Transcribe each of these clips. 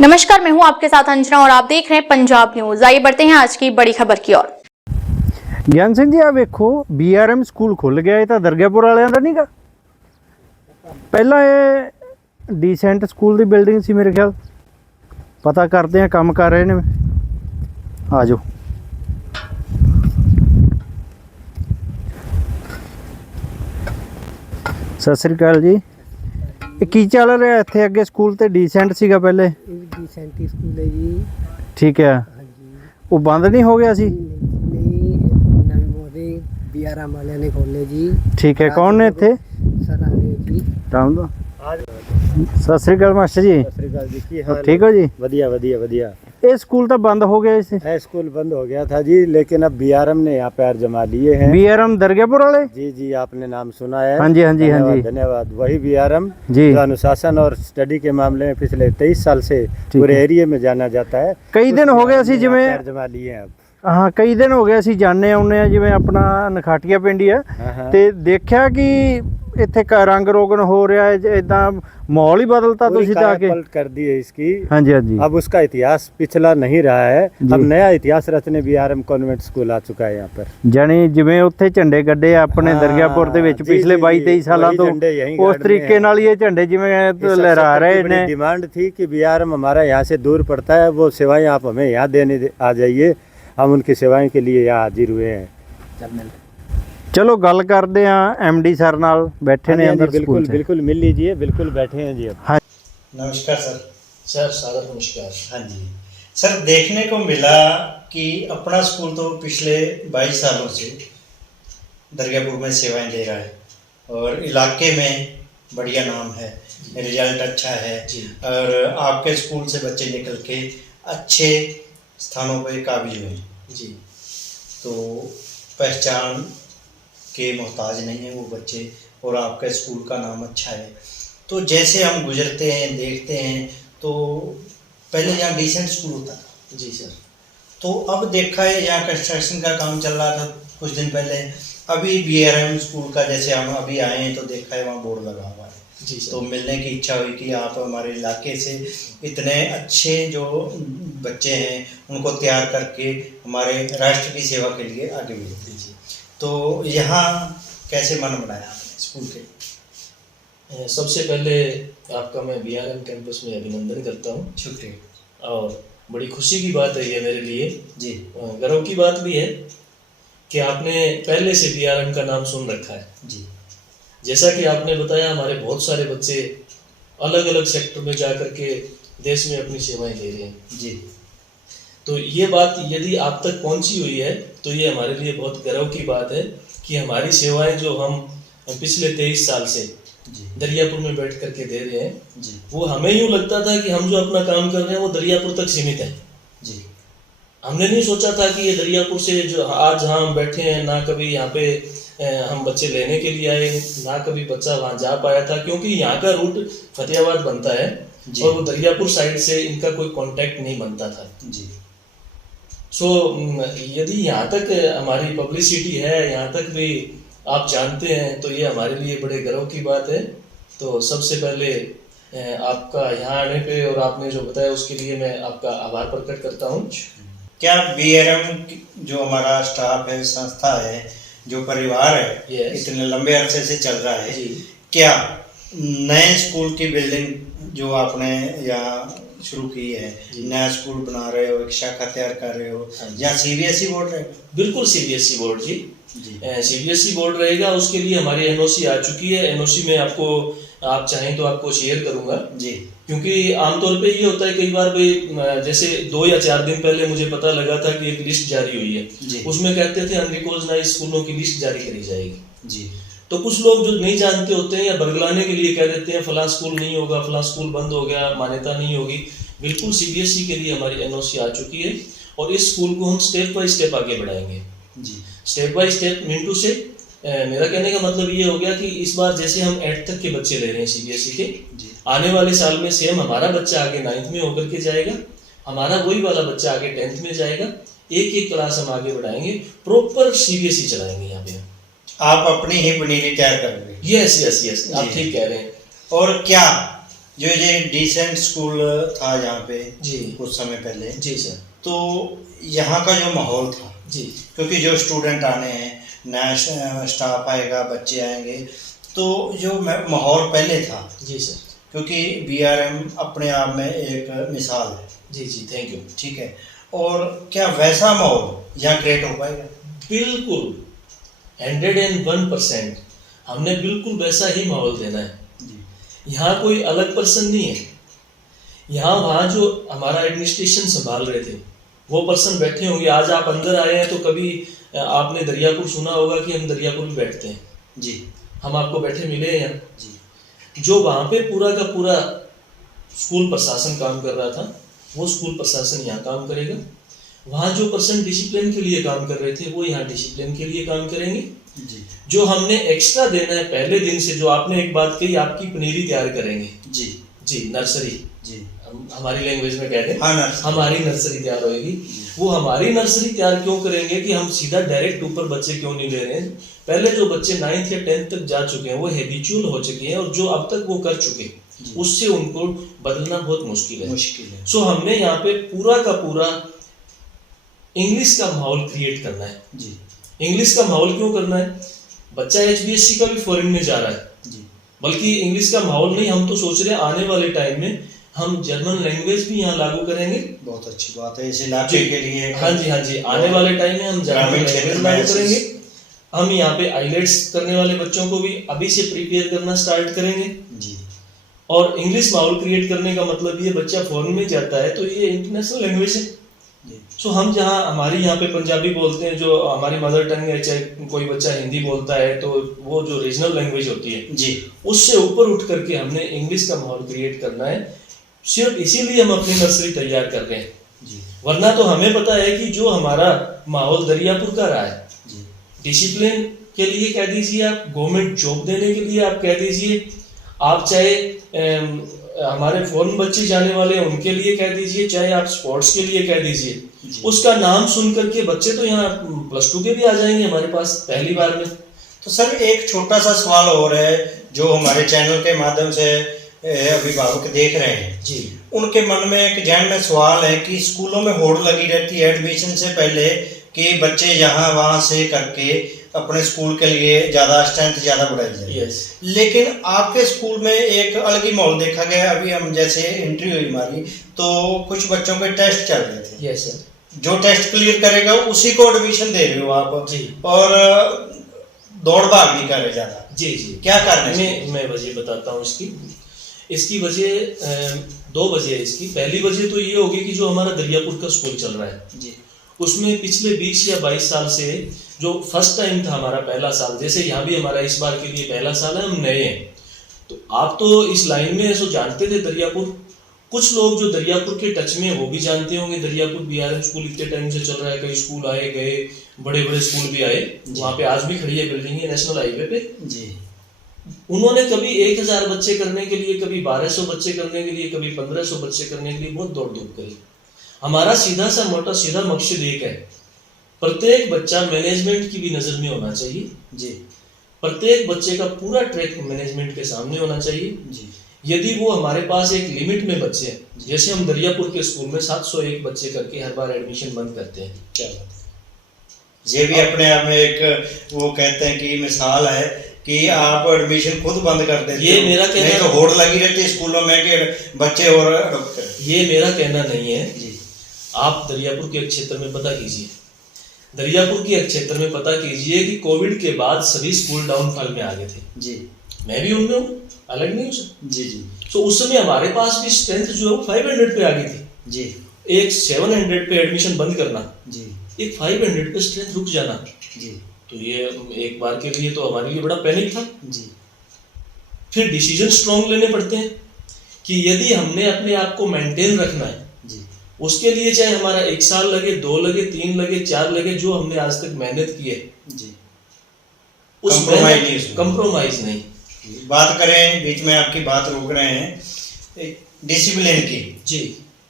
नमस्कार, मैं हूं आपके साथ अंजना और आप देख रहे हैं पंजाब न्यूज। आइए बढ़ते हैं आज की बड़ी खबर की ओर। ਗਿਆਨ ਸਿੰਘ ਜੀ, ਆ ਵੇਖੋ BRM ਸਕੂਲ ਖੁੱਲ ਗਿਆ। ਇਹ ਤਾਂ ਦਰਗਾਪੁਰ ਵਾਲਿਆਂ ਦਾ ਨਹੀਂਗਾ। ਪਹਿਲਾਂ ਇਹ ਡੀਸੈਂਟ ਸਕੂਲ ਦੀ ਬਿਲਡਿੰਗ ਸੀ ਮੇਰੇ ਖਿਆਲ। ਪਤਾ ਕਰਦੇ ਆ, ਕੰਮ ਕਰ ਰਹੇ ਨੇ। ਆ ਜਾਓ। ਸਤਿ ਸ੍ਰੀ ਅਕਾਲ ਜੀ। ਇਹ ਕੀ ਚੱਲ ਰਿਹਾ ਇੱਥੇ? ਅੱਗੇ ਸਕੂਲ ਤੇ ਡੀਸੈਂਟ ਸੀਗਾ ਪਹਿਲੇ। ਡੀਸੈਂਟ ਸਕੂਲ ਹੈ ਜੀ। ਠੀਕ ਹੈ। ਹਾਂਜੀ। ਉਹ ਬੰਦ ਨਹੀਂ ਹੋ ਗਿਆ ਸੀ? BRM वाले ने खोले जी। ठीक है। कौन ने इत्थे? सर आ गए जी। राम दो। सत श्री अकाल मास्टर जी। सत श्री अकाल जी। की हाल? ठीक हो जी? वधिया वधिया वधिया। ये स्कूल तो बंद हो गया इसे? स्कूल बंद हो गया था जी, लेकिन अब BRM ने यहाँ पैर जमा लिए हैं। BRM दरगापुर वाले? जी जी, आपने नाम सुना है। हाँ जी हाँ जी हाँ जी, धन्यवाद। वही BRM जी जो अनुशासन और स्टडी के मामले में पिछले 23 साल से पूरे एरिया में जाना जाता है। कई दिन हो गए सी जिवें पैर जमा लिए हैं अब। हाँ, कई दिन हो गए ਅਸੀਂ ਜਾਣੇ ਆਉਨੇ ਆ। ਜਿਵੇਂ ਆਪਣਾ ਨਖਾਟੀਆ ਪਿੰਡ ਹੀ ਆ ਤੇ ਦੇਖਿਆ ਕਿ ਇੱਥੇ ਰੰਗ ਰੋਗਨ ਹੋ ਰਿਹਾ ਹੈ। ਇਦਾਂ माहौल ही बदलता तो सीधा के पलट कर दी है इसकी। हाँ जी हाँ जी। अब उसका इतिहास पिछला नहीं रहा है, अब नया इतिहास रचने BRM कॉन्वेंट स्कूल आ चुका है यहाँ पर। ਜਾਣੀ ਜਿਵੇਂ ਉੱਥੇ ਝੰਡੇ ਗੱਡੇ ਆਪਣੇ ਦਰਗਾਪੁਰ ਦੇ ਵਿੱਚ ਪਿਛਲੇ 22-23 ਸਾਲਾਂ ਤੋਂ ਉਸ ਤਰੀਕੇ ਨਾਲ ਹੀ ਇਹ ਝੰਡੇ ਜਿਵੇਂ ਲਹਿਰਾ ਰਹੇ ਨੇ। डिमांड थी कि BRM हमारा यहाँ से दूर पड़ता है, वो सेवाएं आप हमें यहाँ देने आ जाइए। हम उनकी सेवाएं के लिए यहाँ हाजिर हुए हैं। चलो गल करते हैं MD सर नाल, बैठे ने अंदर। बिल्कुल बिल्कुल मिल लीजिए, बिल्कुल बैठे हैं जी। अब हाँ। नमस्कार सर। सर सादर नमस्कार। हाँ जी सर, देखने को मिला कि अपना स्कूल तो पिछले 22 सालों से दरगापुर में सेवाएं दे रहा है और इलाके में बढ़िया नाम है, रिजल्ट अच्छा है और आपके स्कूल से बच्चे निकल के अच्छे स्थानों पर काबिज हुए जी। तो पहचान के मोहताज नहीं है वो बच्चे और आपके स्कूल का नाम अच्छा है। तो जैसे हम गुजरते हैं देखते हैं तो पहले यहाँ डिसेंट स्कूल होता था जी सर। तो अब देखा है यहाँ कंस्ट्रक्शन का काम चल रहा था कुछ दिन पहले। अभी BRM स्कूल का जैसे हम अभी आए हैं तो देखा है वहाँ बोर्ड लगा हुआ है जी सर। तो मिलने की इच्छा हुई कि आप हमारे इलाके से इतने अच्छे जो बच्चे हैं उनको तैयार करके हमारे राष्ट्र की सेवा के लिए आगे बढ़ते जी। तो यहाँ कैसे मन बनाया आपने स्कूल के? सबसे पहले आपका मैं BRM कैंपस में अभिनंदन करता हूँ। शुक्रिया। और बड़ी खुशी की बात है ये मेरे लिए जी, गर्व की बात भी है कि आपने पहले से BRM का नाम सुन रखा है जी। जैसा कि आपने बताया, हमारे बहुत सारे बच्चे अलग अलग सेक्टर में जा कर के देश में अपनी सेवाएं दे रहे हैं जी। तो ये बात यदि आप तक पहुंची हुई है तो ये हमारे लिए बहुत गर्व की बात है कि हमारी सेवाएं जो हम पिछले 23 साल से दरियापुर में बैठ करके दे रहे हैं जी। वो हमें यूँ लगता था कि हम जो अपना काम कर रहे हैं वो दरियापुर तक सीमित है जी। हमने नहीं सोचा था कि ये दरियापुर से जो आज जहाँ हम बैठे हैं, ना कभी यहाँ पे हम बच्चे लेने के लिए आए, ना कभी बच्चा वहाँ जा पाया था, क्योंकि यहाँ का रूट फतेहाबाद बनता है और वो दरियापुर साइड से इनका कोई कांटेक्ट नहीं बनता था जी। सो यदि यहाँ तक हमारी पब्लिसिटी है, यहाँ तक भी आप जानते हैं, तो ये हमारे लिए बड़े गर्व की बात है। तो सबसे पहले आपका यहाँ आने पे और आपने जो बताया उसके लिए मैं आपका आभार प्रकट करता हूँ। क्या BRM जो हमारा स्टाफ है, संस्था है, जो परिवार है, Yes. इतने लंबे अरसे से चल रहा है, जी। क्या नए स्कूल की बिल्डिंग जो आपने यहाँ शुरू की है, नया स्कूल बना रहे हो, एक शाखा तैयार कर रहे हो, या CBSE बोर्ड रहेगा? बिल्कुल CBSE बोर्ड जी। CBSE बोर्ड रहेगा। उसके लिए हमारी NOC आ चुकी है। NOC में आपको, आप चाहें तो आपको शेयर करूंगा जी, क्योंकि आमतौर पे ये होता है कई बार भी, जैसे 2 या 4 दिन पहले मुझे पता लगा था कि एक लिस्ट जारी हुई है, उसमें कहते थे अनरिकॉग्नाइज्ड स्कूलों की लिस्ट जारी करी जाएगी जी। तो कुछ लोग जो नहीं जानते होते हैं या बरगलाने के लिए कह देते हैं फला स्कूल नहीं होगा, फला स्कूल बंद हो गया, मान्यता नहीं होगी। बिल्कुल CBSE के लिए हमारी NOC आ चुकी है और इस स्कूल को हम स्टेप बाय स्टेप आगे बढ़ाएंगे जी। Step by step. मिंटू से मेरा कहने का मतलब ये हो गया कि इस बार जैसे हम 8th तक के बच्चे ले रहे हैं CBSE के, आने वाले साल में सेम हमारा बच्चा आगे 9th में होकर के जाएगा, हमारा वही वाला बच्चा आगे 10th में जाएगा। एक एक क्लास हम आगे बढ़ाएंगे, प्रॉपर CBSE चलाएंगे यहाँ पे। आप अपनी ही पनीरी तैयार करोगे? यस यस यस, आप ठीक कह रहे हैं। और क्या जो ये डिसेंट स्कूल था यहाँ पे जी कुछ समय पहले, जी सर तो यहाँ का जो माहौल था, जी क्योंकि जो स्टूडेंट आने हैं, नया स्टाफ आएगा, बच्चे आएंगे, तो जो माहौल पहले था, जी सर क्योंकि बीआरएम अपने आप में एक मिसाल है। जी जी थैंक यू। ठीक है, और क्या वैसा माहौल यहाँ क्रिएट हो पाएगा? बिल्कुल 101% हमने बिल्कुल वैसा ही माहौल देना है। जी यहाँ कोई अलग पर्सन नहीं है। यहाँ वहाँ जो हमारा एडमिनिस्ट्रेशन संभाल रहे थे वो पर्सन बैठे होंगे। आज आप अंदर आए हैं तो कभी आपने दरियापुर सुना होगा कि हम दरियापुर में बैठते हैं। जी हम आपको बैठे मिले हैं यहाँ। जी जो वहाँ पे पूरा का पूरा स्कूल प्रशासन काम कर रहा था वो स्कूल प्रशासन यहाँ काम करेगा। वहाँ जो पर्सन डिसिप्लिन के लिए काम कर रहे थे वो यहाँ डिसिप्लिन के लिए काम करेंगे। जी जो हमने एक्स्ट्रा देना है पहले दिन से, जो आपने एक बात कही, आपकी पनीरी तैयार करेंगे। जी जी नर्सरी, जी हमारी लैंग्वेज में कहते हैं हाँ, नर्सरी। हमारी नर्सरी तैयार होगी। वो हमारी नर्सरी तैयार क्यों करेंगे कि हम सीधा डायरेक्ट ऊपर बच्चे क्यों नहीं ले रहे हैं। पहले जो बच्चे 9th या 10th तक जा चुके हैं वो हैबिचुअल हो चुके हैं, और जो अब तक वो कर चुके जी। उससे उनको बदलना बहुत मुश्किल है। मुश्किल है। सो हमने यहाँ पे पूरा का पूरा इंग्लिश का माहौल क्रिएट करना है। जी इंग्लिश का माहौल क्यों करना है? बच्चा HBSC का भी फॉरेन में जा रहा है, जी बल्कि इंग्लिश का माहौल नहीं, हम तो सोच रहे हैं आने वाले टाइम में हम जर्मन लैंग्वेज भी यहाँ लागू करेंगे। बहुत अच्छी बात है, इस इलाके के लिए। हाँ जी हाँ जी, आने वाले टाइम में हम जर्मन ग्रामीण क्षेत्र लैंग्वेज में लागू ऐसे- करेंगे। हम यहाँ पे आइलेट्स करने वाले बच्चों को भी अभी से प्रिपेयर करना स्टार्ट करेंगे। जी और इंग्लिश माहौल क्रिएट करने का मतलब ये बच्चा फॉरेन में जाता है तो ये इंटरनेशनल लैंग्वेज है। जी सो हम जहाँ हमारे यहाँ पे पंजाबी बोलते हैं, जो हमारी मदर टंग है, चाहे कोई बच्चा हिंदी बोलता है तो वो जो रीजनल लैंग्वेज होती है जी उससे ऊपर उठ करके हमने इंग्लिश का माहौल क्रिएट करना है। सिर्फ इसीलिए हम अपनी नर्सरी तैयार कर रहे हैं, जी वरना तो हमें पता है कि जो हमारा माहौल दरियापुर का रहा है, जी डिसिप्लिन के लिए कह दीजिए, आप गवर्नमेंट जॉब देने के लिए आप कह दीजिए, आप चाहे हमारे फॉरेन बच्चे जाने वाले हैं उनके लिए कह दीजिए, चाहे आप स्पोर्ट्स के लिए कह दीजिए, उसका नाम सुन करके बच्चे तो यहाँ +2 के भी आ जाएंगे हमारे पास पहली बार में। तो सर एक छोटा सा सवाल और है, जो हमारे चैनल के माध्यम से अभिभावक देख रहे हैं जी, उनके मन में एक जहन में सवाल है कि स्कूलों में होड़ लगी रहती है एडमिशन से पहले कि बच्चे यहाँ वहाँ से करके अपने स्कूल के लिए ज़्यादा स्ट्रेंथ ज़्यादा बढ़ाई जाए। यस लेकिन आपके स्कूल में एक अलग ही माहौल देखा गया। अभी हम जैसे एंट्री हुई हमारी तो कुछ बच्चों के टेस्ट चल रहे थे, यस सर, जो टेस्ट क्लियर करेगा उसी को एडमिशन दे रहे हो आप जी। और दौड़ भाग नहीं कर रहे ज़्यादा। जी जी, क्या कारण है? मैं वजह बताता हूँ इसकी वजह 2 वजह है इसकी। पहली वजह तो ये होगी कि जो हमारा दरियापुर का स्कूल चल रहा है जी उसमें पिछले 20 या 22 साल से जो फर्स्ट टाइम था हमारा पहला साल, जैसे यहाँ भी हमारा इस बार के लिए पहला साल है, हम नए हैं। तो आप तो इस लाइन में सो जानते थे दरियापुर, कुछ लोग जो दरियापुर के टच में वो भी जानते होंगे दरियापुर बीआरएम स्कूल इतने टाइम से चल रहा है। कई स्कूल आए गए, बड़े बड़े स्कूल भी आए, वहाँ पे आज भी खड़ी है बिल्डिंग है नेशनल हाईवे पे जी। उन्होंने कभी 1000 बच्चे करने के लिए, कभी 1200 बच्चे करने के लिए, कभी 1500 बच्चे करने के लिए बहुत दौड़ धूप करी। हमारा सीधा सा मोटा सीधा मकसद एक है, प्रत्येक बच्चा मैनेजमेंट की भी नजर में होना चाहिए जी प्रत्येक बच्चे का पूरा ट्रैक मैनेजमेंट के सामने होना चाहिए। जी यदि वो हमारे पास एक लिमिट में बच्चे हैं, जैसे हम दरियापुर के स्कूल में 701 बच्चे करके हर बार एडमिशन बंद करते हैं। क्या बात है। ये भी अपने आप में एक वो कहते हैं कि मिसाल है कि आप एडमिशन खुद बंद कर देते ये हो। मेरा कहना नहीं तो होड़ लगी रहती है स्कूलों में कि बच्चे और अडॉप्ट करें। ये मेरा कहना नहीं है जी आप दरियापुर के क्षेत्र में पता कीजिए, दरियापुर के क्षेत्र में पता कीजिए कि कोविड के बाद सभी स्कूल डाउनफॉल में आ गए थे। जी मैं भी उनमें हूँ, अलग नहीं हूँ सर। जी जी तो उस समय हमारे पास भी स्ट्रेंथ जो है वो 500 पे आ गई थी। जी एक 700 पे एडमिशन बंद करना, जी एक 500 पे स्ट्रेंथ रुक जाना, जी तो ये एक बार के लिए तो हमारे लिए बड़ा पैनिक था। जी फिर डिसीजन स्ट्रॉन्ग लेने पड़ते हैं कि यदि हमने अपने आप को मेंटेन रखना है, जी उसके लिए चाहे हमारा 1 साल लगे, 2 लगे, 3 लगे, 4 लगे, जो हमने आज तक मेहनत की है जी उस Compromise नहीं उसमें। कंप्रोमाइज नहीं। बात करें, बीच में आपकी बात रोक रहे हैं डिसिप्लिन की, जी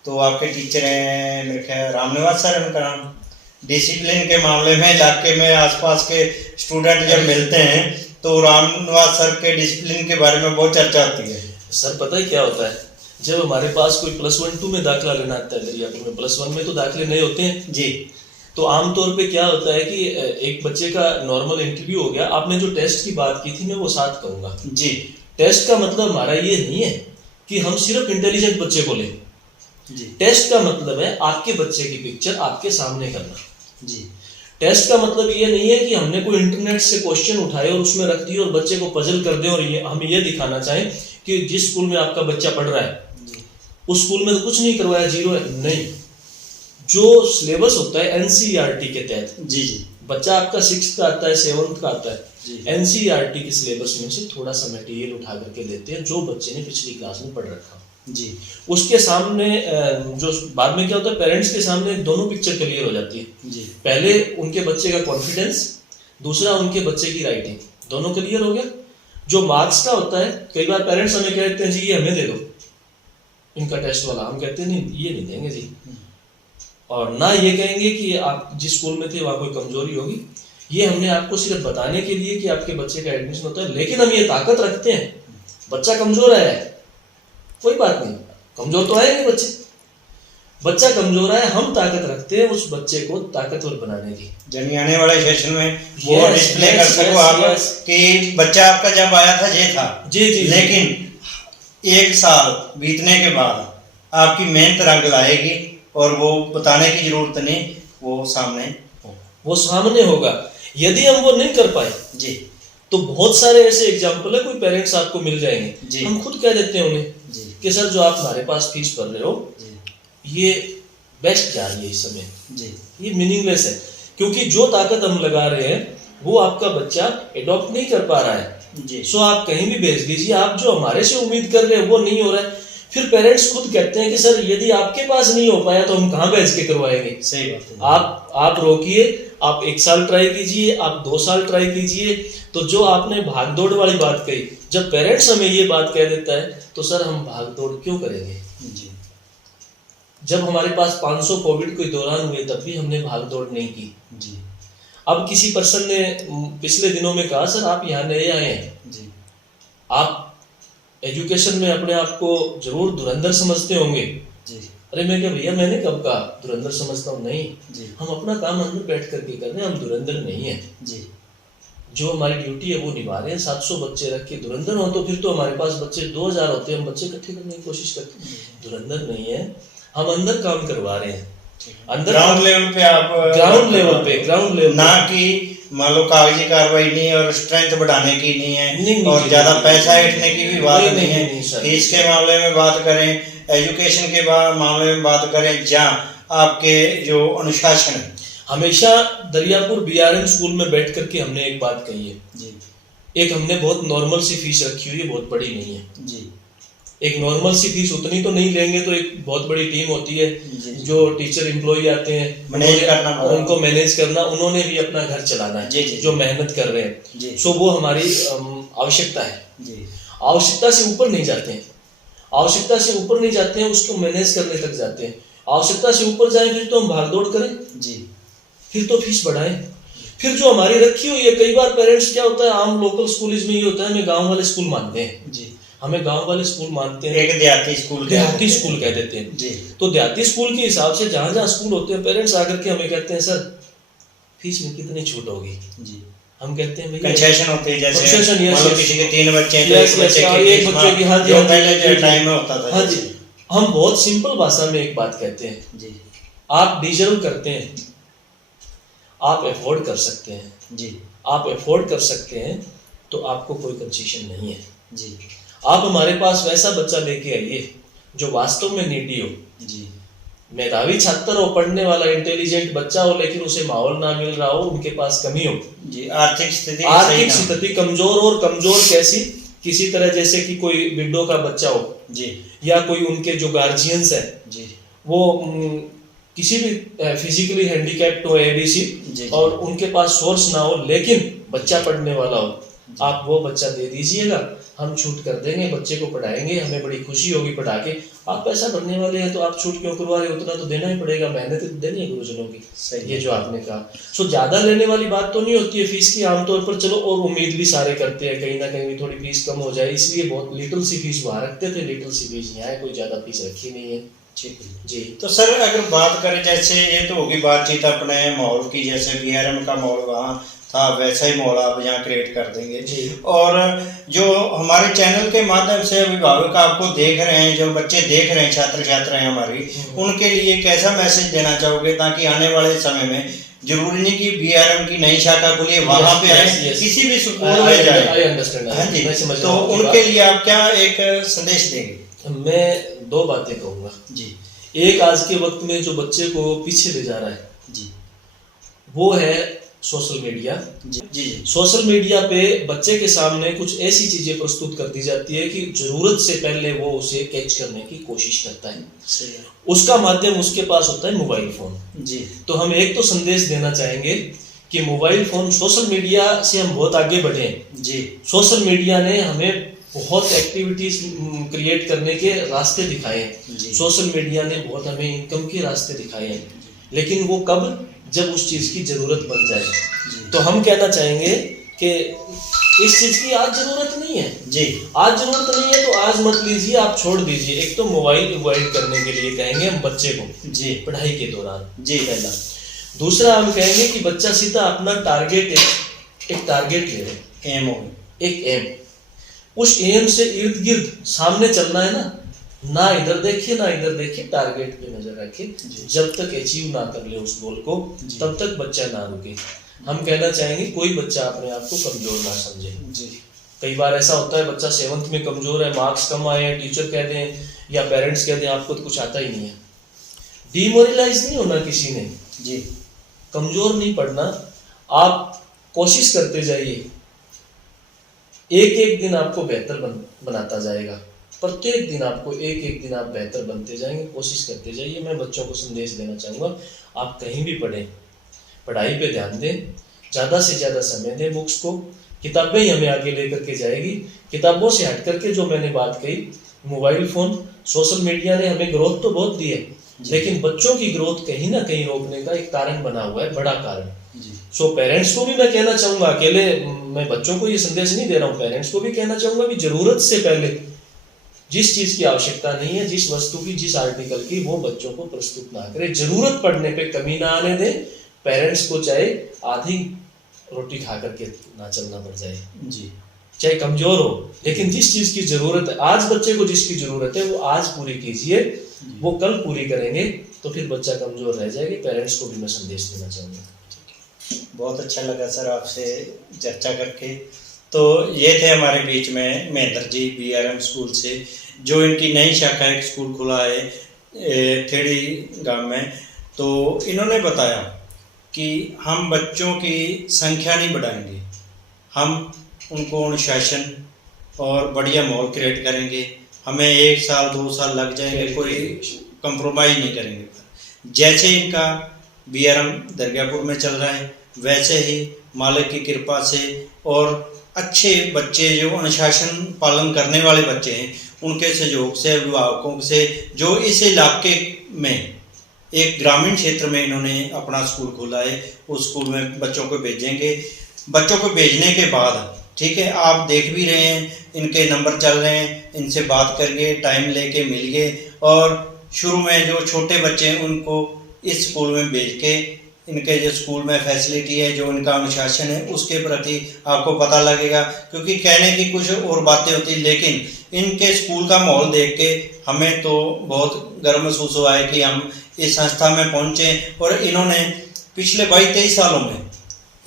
तो आपके टीचर हैं मेरे ख्याल रामनिवास सर है उनका नाम। डिसिप्लिन के मामले में इलाके में आसपास के स्टूडेंट जब मिलते हैं तो रामनिवास सर के डिसिप्लिन के बारे में बहुत चर्चा होती है। सर पता है क्या होता है, जब हमारे पास कोई +1-2 में दाखिला लेना आता है दरियापुर में, +1 में तो दाखिले नहीं होते हैं जी तो आमतौर पे क्या होता है कि एक बच्चे का नॉर्मल इंटरव्यू हो गया। आपने जो टेस्ट की बात की थी मैं वो साथ कहूंगा। जी टेस्ट का मतलब हमारा ये नहीं है कि हम सिर्फ इंटेलिजेंट बच्चे को लें। जी टेस्ट का मतलब है आपके बच्चे की पिक्चर आपके सामने करना। जी टेस्ट का मतलब ये नहीं है कि हमने कोई इंटरनेट से क्वेश्चन उठाए और उसमें रख दिए और बच्चे को पजल कर दें और ये हम ये दिखाना चाहें कि जिस स्कूल में आपका बच्चा पढ़ रहा है उस स्कूल में तो कुछ नहीं करवाया, 0 है। नहीं, जो सिलेबस होता है एनसीईआरटी के तहत, जी जी बच्चा आपका 6th का आता है 7th का आता है, जी एनसीईआरटी के सिलेबस में से थोड़ा सा मटेरियल उठा करके देते हैं जो बच्चे ने पिछली क्लास में पढ़ रखा हो। जी उसके सामने जो बाद में क्या होता है, पेरेंट्स के सामने दोनों पिक्चर क्लियर हो जाती है। जी पहले उनके बच्चे का कॉन्फिडेंस, दूसरा उनके बच्चे की राइटिंग, दोनों क्लियर हो गया। जो मार्क्स का होता है, कई बार पेरेंट्स हमें कहते हैं जी ये हमें दे दो इनका टेस्ट वाला, हम कहते हैं नहीं ये नहीं देंगे जी, और ना ये कहेंगे कि आप जिस स्कूल में थे वहाँ कोई कमजोरी होगी। ये हमने आपको सिर्फ बताने के लिए कि आपके बच्चे का एडमिशन होता है, लेकिन हम ये ताकत रखते हैं। बच्चा कमजोर है कोई बात नहीं, कमजोर तो है नहीं बच्चा कमजोर है, हम ताकत रखते हैं उस बच्चे को ताकतवर बनाने की। यानी आने वाले सेशन में वो Yes, डिस्प्ले yes, कर सको yes, आप yes. कि बच्चा आपका जब आया था ये था जी जी लेकिन 1 साल बीतने के बाद आपकी मेहनत रंग लाएगी और वो बताने की जरूरत नहीं, वो सामने होगा। यदि हम वो नहीं कर पाए जी तो बहुत सारे ऐसे एग्जाम्पल है, कोई पेरेंट्स आपको मिल जाएंगे, जी। हम खुद कह देते हैं उन्हें जी कि सर जो आप हमारे पास फीस भर रहे हो जी ये बेस्ट जा रही है इस समय, जी ये मीनिंगलेस है, क्योंकि जो ताकत हम लगा रहे हैं वो आपका बच्चा एडॉप्ट नहीं कर पा रहा है। जी सो आप कहीं भी भेज दीजिए, आप जो हमारे से उम्मीद कर रहे हैं वो नहीं हो रहा है। फिर पेरेंट्स खुद कहते हैं कि सर यदि आपके पास नहीं हो पाया तो हम कहाँ भेज के करवाएंगे। सही बात है। आप रोकिए, आप 1 साल ट्राई कीजिए, आप 2 साल ट्राई कीजिए। तो जो आपने भाग दौड़ वाली बात कही, जब पेरेंट्स हमें ये बात कह देता है तो सर हम भाग दौड़ क्यों करेंगे। जी जब हमारे पास 500 कोविड के दौरान हुए तब भी हमने भाग दौड़ नहीं की। जी अब किसी पर्सन ने पिछले दिनों में कहा सर आप यहाँ नए आए हैं, जी आप एजुकेशन में अपने आप को जरूर धुरंधर समझते होंगे। जी अरे मैं क्या भैया, मैंने कब कहा धुरंधर समझता हूँ, नहीं, जी हम अपना काम अंदर बैठ करके कर रहे हैं, हम धुरंधर नहीं है। जी जो हमारी ड्यूटी है वो निभा रहे हैं। 700 बच्चे रख के धुरंधर हो तो फिर तो हमारे पास बच्चे 2000 होते हैं, हम बच्चे इकट्ठे करने की कोशिश करते हैं, धुरंधर नहीं है, हम अंदर काम करवा रहे हैं। अंदर ग्राउंड लेवल पे आप ग्राउंड लेवल ना कि मान लो कागजी कार्रवाई नहीं और स्ट्रेंथ बढ़ाने की नहीं है, नहीं, और जी, ज्यादा जी, पैसा जी, ऐंठने की भी बात नहीं, नहीं है। नहीं, सर। फीस के मामले में बात करें, एजुकेशन के मामले में बात करें, जहाँ आपके जो अनुशासन है। हमेशा दरियापुर बीआरएम स्कूल में बैठ करके हमने एक बात कही है, जी एक हमने बहुत नॉर्मल सी फीस रखी हुई है, बहुत बड़ी नहीं है। जी एक नॉर्मल सी फीस उतनी तो नहीं लेंगे, तो एक बहुत बड़ी टीम होती है जी। जो टीचर एम्प्लॉय आते हैं, मैनेज करना पड़ता है। उनको मैनेज करना, उन्होंने भी अपना घर चलाना जी, है, जी, जो मेहनत कर रहे हैं। जी। सो वो हमारी आवश्यकता है। जी आवश्यकता से ऊपर नहीं जाते हैं, आवश्यकता से ऊपर नहीं जाते हैं, उसको मैनेज करने तक जाते हैं। आवश्यकता से ऊपर जाए फिर तो हम भागदौड़ करें, जी फिर तो फीस बढ़ाएं, फिर जो हमारी रखी हुई है। कई बार पेरेंट्स क्या होता है, आम लोकल स्कूल में ये होता है, हमें गांव वाले स्कूल मानते हैं, जी हमें गांव वाले स्कूल मानते हैं, एक देहाती स्कूल कह देते हैं। जी तो देहाती स्कूल के हिसाब से जहां जहां स्कूल होते हैं, पेरेंट्स आकर के हमें कहते हैं सर फीस में कितनी छूट होगी। जी हम कहते हैं भैया कंसेशन होती है, जैसे Concession, yes, मान लो yes. किसी के 3 बच्चे हैं तो Yes, एक बच्चे yes, की एक फीस बच्चे की, हाँ जी, जो हाँ जी, पहले हाँ जी, टाइम में होता था। हाँ जी, हम बहुत सिंपल भाषा में एक बात कहते हैं, जी आप डिजर्व करते हैं, आप अफोर्ड कर सकते हैं, जी आप अफोर्ड कर सकते हैं, तो आपको कोई कंसेशन नहीं है। जी आप हमारे पास वैसा बच्चा लेके आइए जो वास्तव में नीडी हो, जी मेधावी छात्र हो, पढ़ने वाला इंटेलिजेंट बच्चा हो, लेकिन उसे माहौल ना मिल रहा हो, उनके पास कमी हो, जी आर्थिक स्थिति सही आर्थिक ना हो। स्थिति कमजोर हो, और कमजोर कैसी, किसी तरह जैसे कि कोई विडो का बच्चा हो, जी या कोई उनके जो गार्जियंस है जी वो किसी भी फिजिकली हैंडीकैप्ड हो, एबीसी, जी। और उनके पास सोर्स ना हो लेकिन बच्चा पढ़ने वाला हो, आप वो बच्चा दे दीजिएगा, हम छूट कर देंगे, बच्चे को पढ़ाएंगे, हमें बड़ी खुशी होगी पढ़ा के। आप पैसा भरने वाले हैं तो आप छूट क्यों करवा रहे हो? उतना तो देना ही पड़ेगा, मेहनत तो देनी है गुरुजनों की। सही ये जो आपने कहा, सो ज्यादा लेने वाली बात तो नहीं होती है फीस की आमतौर पर, चलो, और उम्मीद भी सारे करते हैं कहीं ना कहीं भी थोड़ी फीस कम हो जाए, इसलिए बहुत लिटिल सी फीस वहां रखते थे, लिटिल सी फीस यहाँ है, कोई ज्यादा फीस रखी नहीं है। ठीक है जी। तो सर अगर बात करें, जैसे ये तो होगी बातचीत अपने माहौल की, जैसे बीआरएम का माहौल वहाँ था वैसा ही माहौल आप यहाँ क्रिएट कर देंगे जी। और जो हमारे चैनल के माध्यम से अभिभावक आपको देख रहे हैं, जो बच्चे देख रहे हैं, छात्र छात्राएं हमारी, उनके लिए कैसा मैसेज देना चाहोगे ताकि आने वाले समय में जरूरी नहीं कि बीआरएम की नई शाखा खुली है वहां पे आए, किसी भी स्कूल में जाए, हाँ जी, तो उनके लिए आप क्या एक संदेश देंगे? मैं दो बातें कहूंगा जी। एक, आज के वक्त में जो बच्चे को पीछे ले जा रहा है जी, वो है सोशल मीडिया। जी जी जी। सोशल मीडिया पे बच्चे के सामने कुछ ऐसी चीजें प्रस्तुत कर दी जाती है कि जरूरत से पहले वो उसे कैच करने की कोशिश करता है। सही है। उसका माध्यम उसके पास होता है मोबाइल फोन। जी। तो हम एक तो संदेश देना चाहेंगे कि मोबाइल फोन, सोशल मीडिया से हम बहुत आगे बढ़े हैं। जी। सोशल मीडिया ने हमें बहुत एक्टिविटीज क्रिएट करने के रास्ते दिखाए हैं। सोशल मीडिया ने बहुत हमें इनकम के रास्ते दिखाए हैं, लेकिन वो कब, जब उस चीज की जरूरत बन जाए। तो हम कहना चाहेंगे कि इस चीज की आज जरूरत नहीं है जी, आज जरूरत नहीं है तो आज मत लीजिए, आप छोड़ दीजिए। एक तो मोबाइल अवॉइड करने के लिए कहेंगे हम बच्चे को जी, पढ़ाई के दौरान, जी। पहला। दूसरा, हम कहेंगे कि बच्चा सीधा अपना टारगेट, एक टारगेट ले रहे, एम हो, एक एम, उस एम से इर्द गिर्द सामने चलना है ना इधर देखिए ना इधर देखिए, टारगेट पे नजर रखिए। जब तक अचीव ना कर ले उस गोल को, तब तक बच्चा ना रुके। हम कहना चाहेंगे कोई बच्चा अपने आप को कमजोर ना समझे। जी। कई बार ऐसा होता है बच्चा 7th में कमजोर है, मार्क्स कम आए हैं, टीचर कहते हैं या पेरेंट्स कहते हैं आपको तो कुछ आता ही नहीं है। डिमोरलाइज नहीं होना किसी ने जी, कमजोर नहीं पड़ना, आप कोशिश करते जाइए, एक एक दिन आपको बेहतर बनाता जाएगा। प्रत्येक दिन आपको एक दिन आप बेहतर बनते जाएंगे, कोशिश करते जाइए। मैं बच्चों को संदेश देना चाहूँगा, आप कहीं भी पढ़ें, पढ़ाई पे ध्यान दें, ज़्यादा से ज़्यादा समय दें बुक्स को। किताबें ही हमें आगे लेकर के जाएगी। किताबों से हट करके जो मैंने बात कही, मोबाइल फ़ोन, सोशल मीडिया ने हमें ग्रोथ तो बहुत दी है, लेकिन बच्चों की ग्रोथ कहीं ना कहीं रोकने का एक कारण बना हुआ है, बड़ा कारण। सो पेरेंट्स को भी मैं कहना चाहूँगा, अकेले मैं बच्चों को ये संदेश नहीं दे रहा हूँ, पेरेंट्स को भी कहना चाहूँगा कि ज़रूरत से पहले जिस चीज की आवश्यकता नहीं है, जिस वस्तु की, जिस आर्टिकल की, वो बच्चों को प्रस्तुत ना करें। जरूरत पड़ने पे कमी ना आने दें। पेरेंट्स को चाहे आधी रोटी खा करके ना चलना पड़ जाए जी, चाहे कमजोर हो, लेकिन जिस चीज की जरूरत है, आज बच्चे को जिसकी जरूरत है वो आज पूरी कीजिए, वो कल पूरी करेंगे तो फिर बच्चा कमजोर रह जाएगा। पेरेंट्स को भी मैं संदेश देना चाहूँगा। बहुत अच्छा लगा सर आपसे चर्चा करके। तो ये थे हमारे बीच में महेंद्र जी बीआरएम स्कूल से, जो इनकी नई शाखा एक स्कूल खुला है थेड़ी गांव में। तो इन्होंने बताया कि हम बच्चों की संख्या नहीं बढ़ाएंगे, हम उनको अनुशासन और बढ़िया माहौल क्रिएट करेंगे। हमें 1 साल 2 साल लग जाएंगे, कोई कंप्रोमाइज़ नहीं करेंगे। जैसे इनका बीआरएम दरगाहपुर में चल रहा है, वैसे ही मालिक की कृपा से और अच्छे बच्चे जो अनुशासन पालन करने वाले बच्चे हैं, उनके सहयोग से, अभिभावकों से, जो इस इलाके में एक ग्रामीण क्षेत्र में इन्होंने अपना स्कूल खोला है, उस स्कूल में बच्चों को भेजेंगे। बच्चों को भेजने के बाद, ठीक है, आप देख भी रहे हैं इनके नंबर चल रहे हैं, इनसे बात करके टाइम लेके मिलिए और शुरू में जो छोटे बच्चे हैं उनको इस स्कूल में भेज के इनके जो स्कूल में फैसिलिटी है, जो इनका अनुशासन है, उसके प्रति आपको पता लगेगा। क्योंकि कहने की कुछ और बातें होती, लेकिन इनके स्कूल का माहौल देख के हमें तो बहुत गर्व महसूस हुआ है कि हम इस संस्था में पहुँचे और इन्होंने पिछले 22-23 सालों में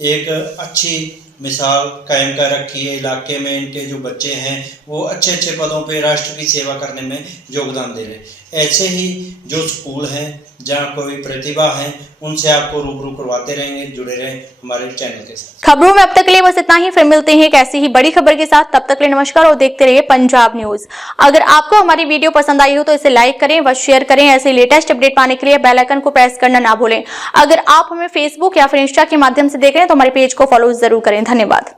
एक अच्छी मिसाल कायम कर रखी है। इलाके में इनके जो बच्चे हैं वो अच्छे अच्छे पदों पे राष्ट्र की सेवा करने में योगदान दे रहे हैं। ऐसे ही जो स्कूल हैं जहाँ कोई प्रतिभा है, उनसे आपको रूबरू करवाते रहेंगे। जुड़े रहें हमारे चैनल के साथ। खबरों में अब तक के लिए बस इतना ही, फिर मिलते हैं एक ऐसी ही बड़ी खबर के साथ। तब तक के लिए नमस्कार और देखते रहिए पंजाब न्यूज। अगर आपको हमारी वीडियो पसंद आई हो तो इसे लाइक करें व शेयर करें। ऐसे लेटेस्ट अपडेट पाने के लिए बेल आइकन को प्रेस करना ना भूलें। अगर आप हमें फेसबुक या फिर इंस्टा के माध्यम से देख रहे हैं तो हमारे पेज को फॉलो जरूर करें। धन्यवाद।